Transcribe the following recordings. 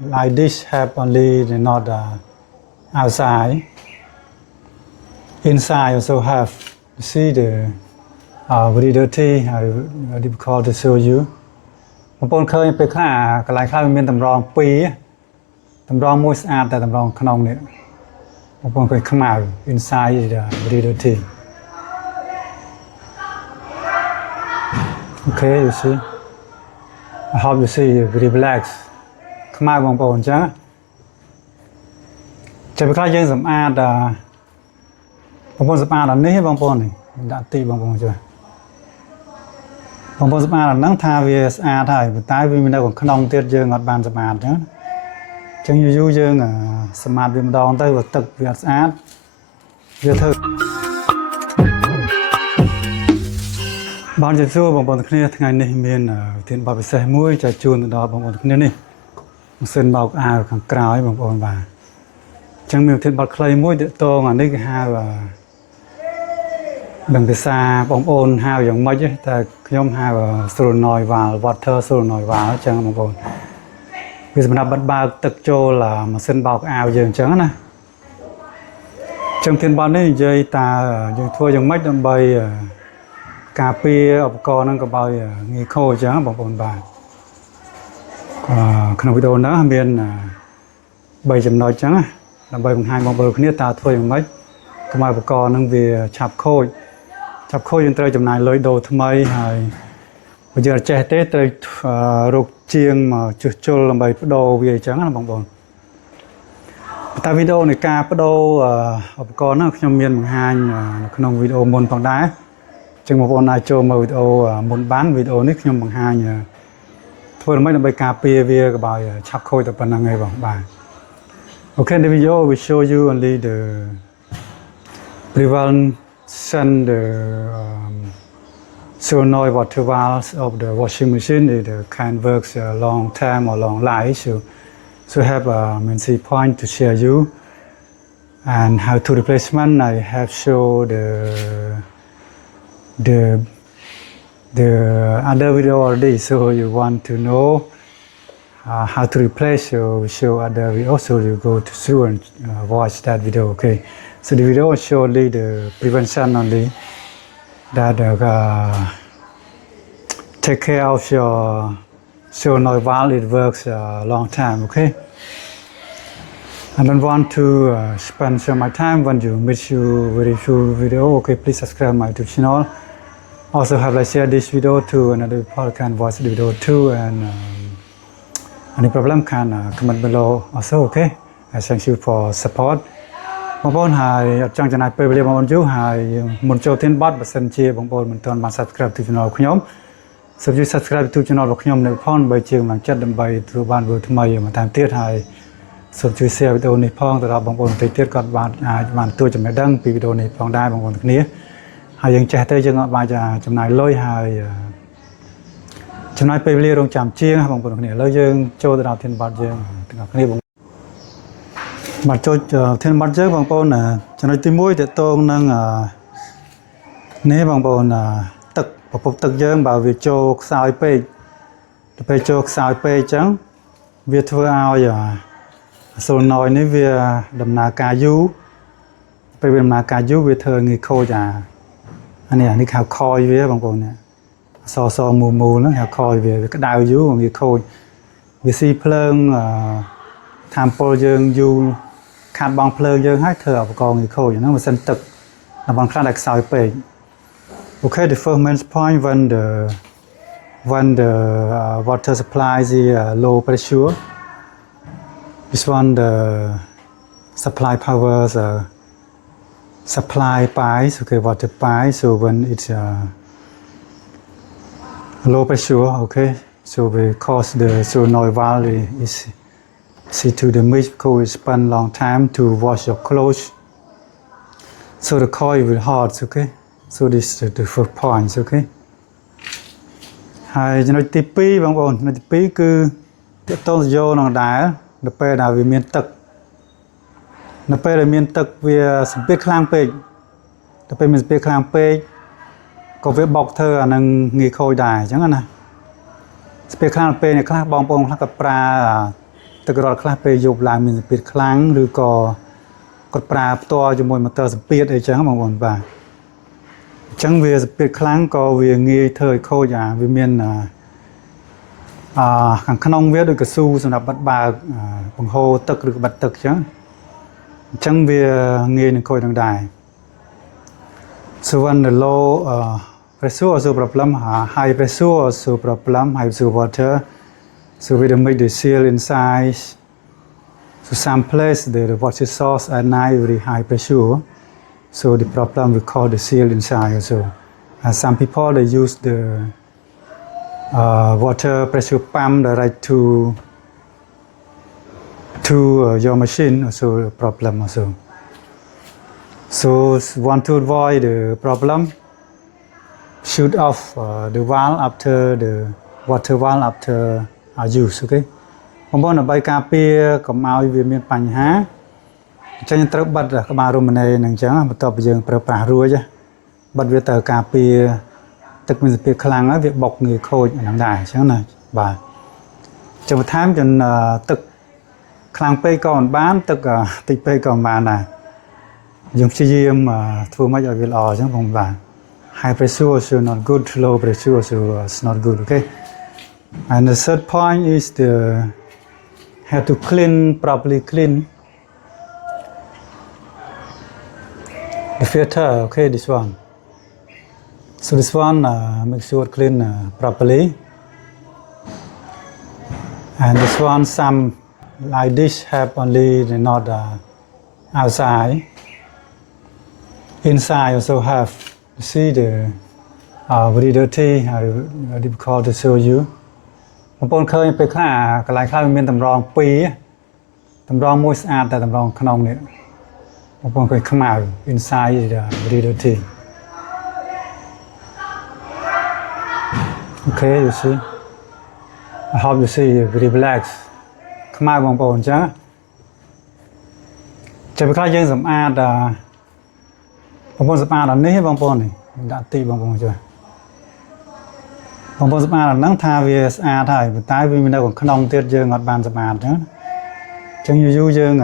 like this have only not outside. Inside also have. You see the very dirty. I difficult to show you. បងប្អូនឃើញពេលខ្លះកន្លែងខ្លះមានតម្រងពីរតម្រងមួយស្អាតតែតម្រងក្នុងនេះបងប្អូនឃើញខ្មៅ inside is very dirty. Okay, you see. I hope you see very relax. ខ្មៅបងប្អូនអញ្ចឹងចាំពេលខ្លះយើងសម្អាតបងប្អូនសម្អាតអានេះបងប្អូននេះដាក់ទីបងប្អូនជួយបងប្អូនសម្អាតអាហ្នឹងថាវាស្អាតហើយប៉ុន្តែវាមាននៅក្នុងទៀតយើងអត់បានសម្អាតអញ្ចឹងយូរយើងសម្អាតវាម្ដងទៅបើទឹកវាអត់ស្អាតវាធ្វើបានជម្រាបសួរបងប្អូនគ្នាថ្ងៃនេះមានវិធានបទពិសេសមួយចែកជូនទៅដល់បងប្អូនគ្នានេះម៉ាស៊ីនបោកអាវខាងក្រោយបងប្អូនបាទអញ្ចឹងមានវិធានបទខ្លីមួយទាក់ទងអានេះគេហៅដឹងភាសាបងប្អូនហៅយ៉ាងម៉េចតែខ្ញុំហៅ solenoid valve water solenoid valve អញ្ចឹងបងប្អូនវាសម្រាប់បិទបើកទឹកចូលម៉ាស៊ីនបោកអាវយើងអញ្ចឹងណាអញ្ចឹងធានបទនេះនិយាយតើយើងធ្វើយ៉ាងម៉េចដើម្បីការពារឧបករណ៍ហ្នឹងកុំឲ្យងាយខូចអញ្ចឹងបងប្អូនបាទក្នុងវីដេអូនេះមាន3ចំណុចអញ្ចឹងដើម្បីបង្ហាញបងប្អូនគ្នាតើធ្វើយ៉ាងម៉េចកុំឲ្យឧបករណ៍ហ្នឹងវាឆាប់ខូចយើងត្រូវចំណាយលុយដូរថ្មីហើយបើយើងអត់ចេះទេត្រូវរកជាងមកជួសជុលដើម្បីបដូរវាអញ្ចឹងណាបងប្អូនតែវីដេអូនៃការបដូរឧបករណ៍ហ្នឹងខ្ញុំមានបង្ហាញនៅក្នុងវីដេអូមុនផងដែរអញ្ចឹងបងប្អូនអាចចូលមើលវីដេអូមុនបានវីដេអូនេះខ្ញុំបង្ហាញធ្វើយ៉ាងម៉េចដើម្បីការពារវាកុំឲ្យឆាប់ខូចតែប៉ុណ្្នឹងឯងបងបាទ Okay, in the video we show you only the prevention the solenoid water valves of the washing machine. It can work long time or long life. So have a main point to share you and how to replacement. I have shown the other video already. So you want to know how to replace, so we show other video, so you go to through and watch that video. Okay, so the video show only the prevention only, that take care of your solenoid valve. It works a long time. Okay, I don't want to spend so much time when you miss you very few video. Okay, please subscribe my YouTube channel. Also have like share this video to another people can watch the video too, and any problem can comment below also. Okay, I thank you for support. បងប្អូនហើយអត់ចង់ចំណាយពេលវេលាបងប្អូនយូរហើយមុនចូលធានបទបើសិនជាបងប្អូនមិនទាន់បាន subscribe ទៅ channel ខ្ញុំសូមជួយ subscribe ទៅ channel របស់ខ្ញុំនៅផងដើម្បីជាកម្លាំងចិត្តដើម្បីទទួលបានវីដេអូថ្មីបន្ថែមទៀតហើយសូមជួយ share វីដេអូនេះផងទៅដល់បងប្អូនផ្សេងទៀតគាត់អាចបានទទួលចំណេះដឹងពីវីដេអូនេះផងដែរបងប្អូនគ្នាហើយយើងចេះទៅយើងអាចបានចំណាយលុយហើយចំណាយពេលវេលារងចាំជាងបងប្អូនគ្នាឥឡូវយើងចូលទៅដល់ធានបទយើងទាំងអស់គ្នាបាទចូលធានបទយើងបងប្អូនចំណុចទី1តកតងនឹងនេះបងប្អូនទឹកប្រភពទឹកយើងបើវាចូលខ្សោយពេកទៅពេលចូលខ្សោយពេកអញ្ចឹងវាធ្វើឲ្យsolenoidនេះវាដំណើរការយូរពេលវាដំណើរការយូរវាធ្វើងាយខូចអានេះហៅខយវាបងប្អូននេះសមូលហ្នឹងហៅខយវាក្តៅយូរវាខូចវាស៊ីភ្លើងថាមពលយើងយូរខាតបង់ភ្លើងយើងហើយធ្វើឧបករណ៍ងាយខូចហ្នឹងបើសិនទឹកតំបន់ខ្លះដែលខ្សោយពេក Okay, the first main point when the water supply is low pressure, this one the supply powers supply pipes, okay, water pipes. So when it's low pressure, okay, so because the solenoid valve is see to the mechanical is spend long time to wash your clothes, so the coil will hot. Okay, so this is the first point. Okay, ហើយចំណុចទី2បងប្អូនចំណុចទី2គឺទាក់ទងទៅយកនឹងដែរនៅពេលដែលវាមានទឹកនៅពេលដែលមានទឹកវាសម្ពាធខ្លាំងពេកទៅពេលមានសម្ពាធខ្លាំងពេកក៏វាបោកធ្វើអានឹងងាយខូចដែរអញ្ចឹងណាសម្ពាធខ្លាំងពេកអ្នកខ្លះបងប្អូនខ្លះក៏ប្រើ ទឹករត់ខ្លះពេលយប់ឡើងមានសម្ពាធខ្លាំងឬក៏គាត់ប្រើផ្ទាល់ជាមួយម៉ូទ័រសម្ពាធអីចឹងបងប្អូនបាទអញ្ចឹងវាសម្ពាធខ្លាំងក៏វាងាយធ្វើឲ្យខូចវាមានខាងក្នុងវាដូចកស៊ូសម្រាប់បិទបើកបង្ហូរទឹកឬក៏បិទទឹកចឹងអញ្ចឹងវាងាយនឹងខូចនឹងដែរ So when the low pressure also problem high pressure also problem high pressure water so we don't make the seal inside so some place the water source at night very high pressure so the problem we call the seal inside also some people they use the water pressure pump direct to your machine also problem also so want to avoid the problem shoot off the valve after the water valve after use okay បងប្អូនដើម្បីការពារកុំឲ្យវាមានបញ្ហាអញ្ចឹងត្រូវបិទក្បាលរមណីហ្នឹងអញ្ចឹងបន្ទាប់ពីយើងប្រើប្រាស់រួចបិទវាទៅការពារទឹកមានសភាពខ្លាំងហើយវាបុកងាយខូចហ្នឹងដែរអញ្ចឹងណាបាទចាំបន្ថែមចំទឹកខ្លាំងពេកក៏មិនបានទឹកតិចពេកក៏មិនបានដែរយើងព្យាយាមធ្វើម៉េចឲ្យវាល្អអញ្ចឹងបងបាទ high pressure so not good low pressure so it's not good okay and the third point is the have to clean properly clean the filter okay this one so this one make sure clean properly and this one some like this have only not outside inside also have you see the very dirty difficult to show you បងប្អូនឃើញពេលខ្លះកន្លែងខ្លះមានតម្រង2តម្រងមួយស្អាតតែតម្រងក្នុងនេះបងប្អូនឃើញខ្មៅ inside very dirty okay you see I hope you see very relax ខ្មៅបងប្អូនអញ្ចឹងចាំពេលខ្លះយើងសម្អាតបងប្អូនសម្អាតអានេះបងប្អូននេះដាក់ទីបងប្អូនជួយបងប្អូនសម្អាតអាហ្នឹងថាវាស្អាតហើយប៉ុន្តែវាមាននៅក្នុងទៀតយើងអត់បានសម្អាតអញ្ចឹងយូរយើង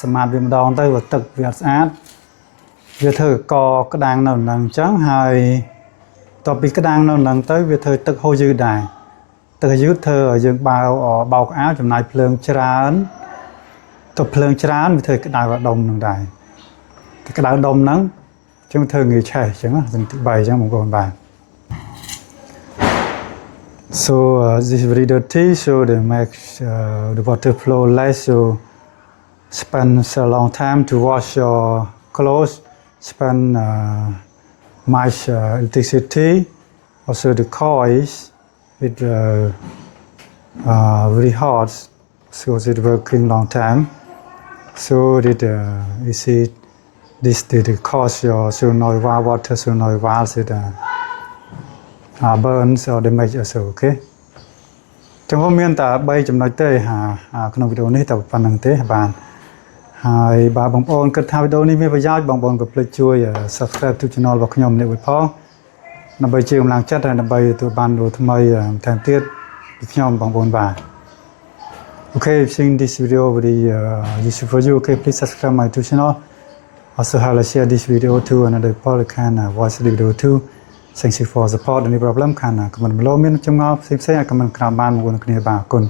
សម្អាតវាម្ដងទៅបើទឹកវាអត់ស្អាតវាធ្វើកក្តាំងនៅហ្នឹងអញ្ចឹងហើយតទៅពីក្តាំងនៅហ្នឹងទៅវាធ្វើទឹកហូរយឺតដែរទឹកយឺតធ្វើឲ្យយើងបោកអាវចំណាយភ្លើងច្រើនទៅភ្លើងច្រើនវាធ្វើក្តៅដុំហ្នឹងដែរតែក្តៅដុំហ្នឹងចឹងធ្វើងាយឆេះចឹងទាំងទី3ចឹងបងប្អូនបាទ so this is very dirty so they make the water flow less so spend a long time to wash your clothes spend much electricity also the coils with very hot so it working long time so that you see this did cause your solenoid valve water solenoid valve it burns or damage also okay ចឹងខ្ញុំមានតែ3ចំណុចទេក្នុងវីដេអូនេះតែប៉ុណ្្នឹងទេបាទហើយបើបងប្អូនគិតថាវីដេអូនេះមានប្រយោជន៍បងប្អូនកុំភ្លេចជួយ subscribe ទៅ channel របស់ខ្ញុំនេះមួយផងដើម្បីជាកម្លាំងចិត្តហើយដើម្បីទទួលបានវីដេអូថ្មីថែមទៀតពីខ្ញុំបងប្អូនបាទ Okay, if seeing this video very useful for you, okay, please subscribe my YouTube channel. Also, how to share this video to another people can watch the video too. Thank you for support. Any problem can comment below. មានចម្ងល់ផ្សេងៗអាច comment ក្រោមបានមកគ្នាបាទអរគុណ